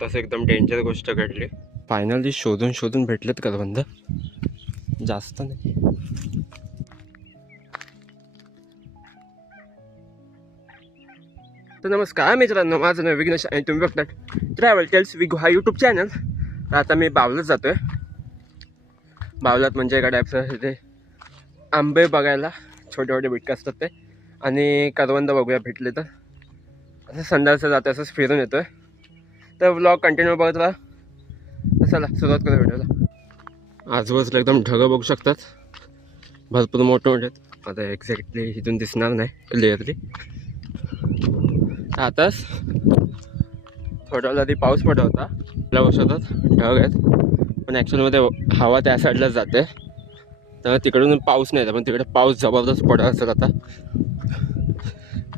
आत्ताच एकदम डेंजर गोष्ट घडली. फायनली शोधून शोधून भेटलेत करवंद, जास्त नाही. तर नमस्कार मित्रांनो, माझं नाव विघ्नेश आणि तुम्ही बघतात ट्रॅव्हल टेल्स विग हा यूट्यूब चॅनल. तर आता मी बावलात जातोय. बावलात म्हणजे एका टाईपचं ते आंबे बघायला, छोटे छोटे बिटके असतात ते, आणि करवंद बघूया भेटले तर. असं संध्याचं जातं, असंच फिरून येतोय. तर व्लॉग कंटिन्यू बघत राहा. चला सुरुवात करूया व्हिडिओला. आजूबाजूला एकदम ढगं बघू शकतात, भरपूर मोठे मोठे आहेत. आता एक्झॅक्टली इथून दिसणार नाही क्लिअरली. आताच थोड्या आधी पाऊस पडत होता, आपल्या वर्षातच ढग आहेत, पण ॲक्च्युअलमध्ये हवा त्या साईडलाच जाते, तर तिकडून पाऊस नाही येत. पण तिकडे पाऊस जबरदस्त पडत असेल. आता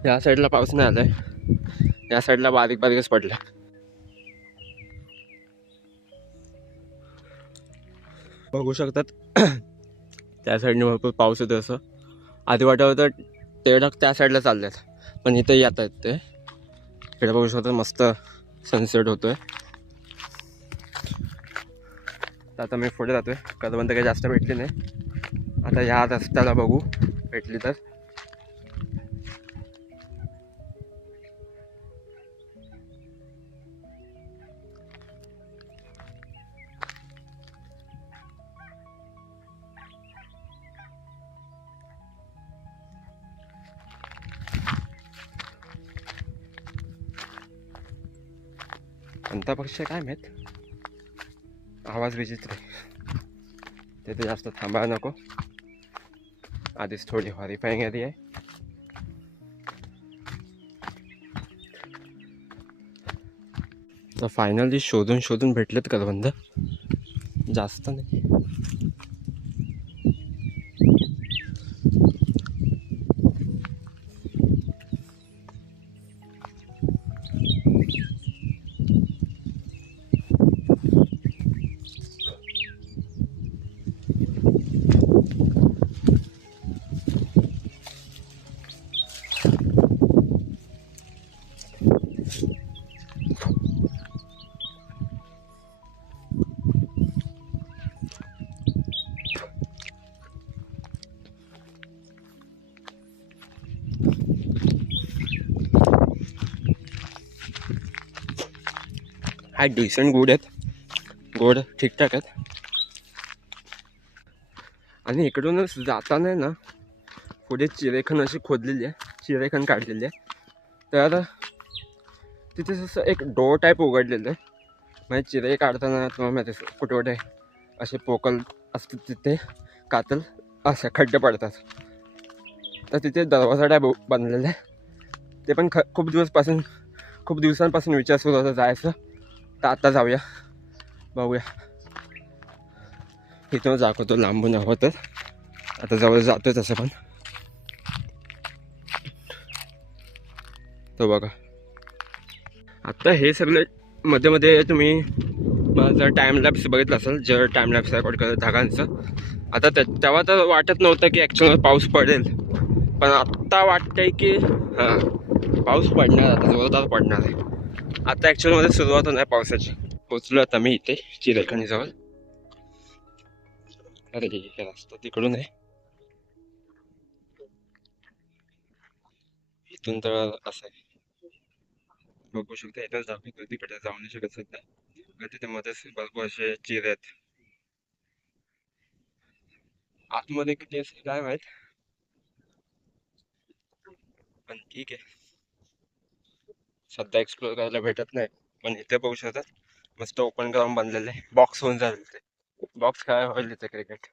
या साईडला पाऊस नाही आला आहे, या साईडला बारीक बारीकच पडला. बघू शकतात त्या साईडने भरपूर पाऊस येतो. असं आधी वाटत होतं ते ढग त्या साईडला चालले आहेत, पण इथे येत आहेत ते. इकडे बघू शकतात मस्त सनसेट होतोय. तर आता मी पुढे जातोय. करवंद काही जास्त भेटली नाही. आता ह्या रस्त्याला बघू भेटली तर. कोणता पक्ष काय माहीत, आवाज विचित्र आहे. तिथे जास्त थांबायला नको, आधीच थोडी हॉरिफाईंग एरिया आहे. तर फायनली शोधून शोधून भेटलेत करवंद, जास्त नाही. हा डिसेंट गोड आहेत, गोड ठीकठाक आहेत. आणि इकडूनच जाताना ना पुढे चिरेखन अशी खोदलेली आहे, चिरेखन काढलेली आहे. तर तिथे असं एक डोर टाईप उघडलेलं आहे. म्हणजे चिरे काढताना तुम्हाला माहिती कुठे कुठे असे पोकल असतात, तिथे कातल असे खड्डे पडतात. तर तिथे दरवाजा टाईप बनलेला आहे. ते पण खूप दिवसांपासून विचार सुरू होता जायचं. तर आता जाऊया, बघूया. इथून दाखवतो लांबून हवं तर. आता जवळ जातोय तसं पण. तो बघा, आत्ता हे सगळे मध्ये मध्ये तुम्ही माझा टाईमलॅप्स बघितलं असेल, जर टाईमलॅप्स रेकॉर्ड करत ढगांचं. आता तेव्हा तर वाटत नव्हतं की ॲक्च्युअल पाऊस पडेल, पण आत्ता वाटतंय की हां पाऊस पडणार, आता जोरदार पडणार आहे. आता ॲक्च्युअलमध्ये सुरुवात होणार पावसाची. पोचलो आता मी इथे चिरेखनीजवळ. अरे हे रस्ता तिकडून आहे, इथून तर असं आहे. बघू शकता इथं जाऊ, तिकडे जाऊ नाही शकत सध्या. तिथे मध्येच भरपूर असे चिरे आहेत. आतमध्ये किती असेल काय माहीत, पण ठीक आहे. सध्या एक्सप्लोर करायला भेटत नाही. पण इथे बघू शकतात मस्त ओपन ग्राउंड बनलेलं आहे. बॉक्स होऊन जाईल ते, बॉक्स काय होईल तिथे क्रिकेट.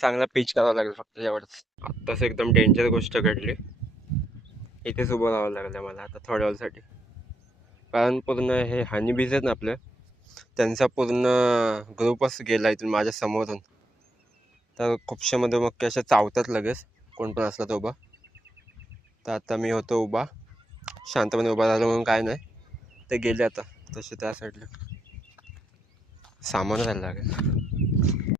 चांगला पिच करावं लागेल फक्त एवढंच. आत्ताच एकदम डेंजर गोष्ट घडली. इथेच उभं राहावं लागलं मला आता थोड्या वेळासाठी. कारण पूर्ण हे हनी बीज आहेत ना आपले, त्यांचा पूर्ण ग्रुपच गेला इथून माझ्या समोरून. तर खूपशा मध्ये मग अशा चावतात लगेच, कोण पण असला तर उभा. तर आता मी होतो उभा, शांतपणे उभा राहिलो म्हणून काय नाही. ते गेले आता तसे त्या साईडला. सामान घ्यायला लागेल.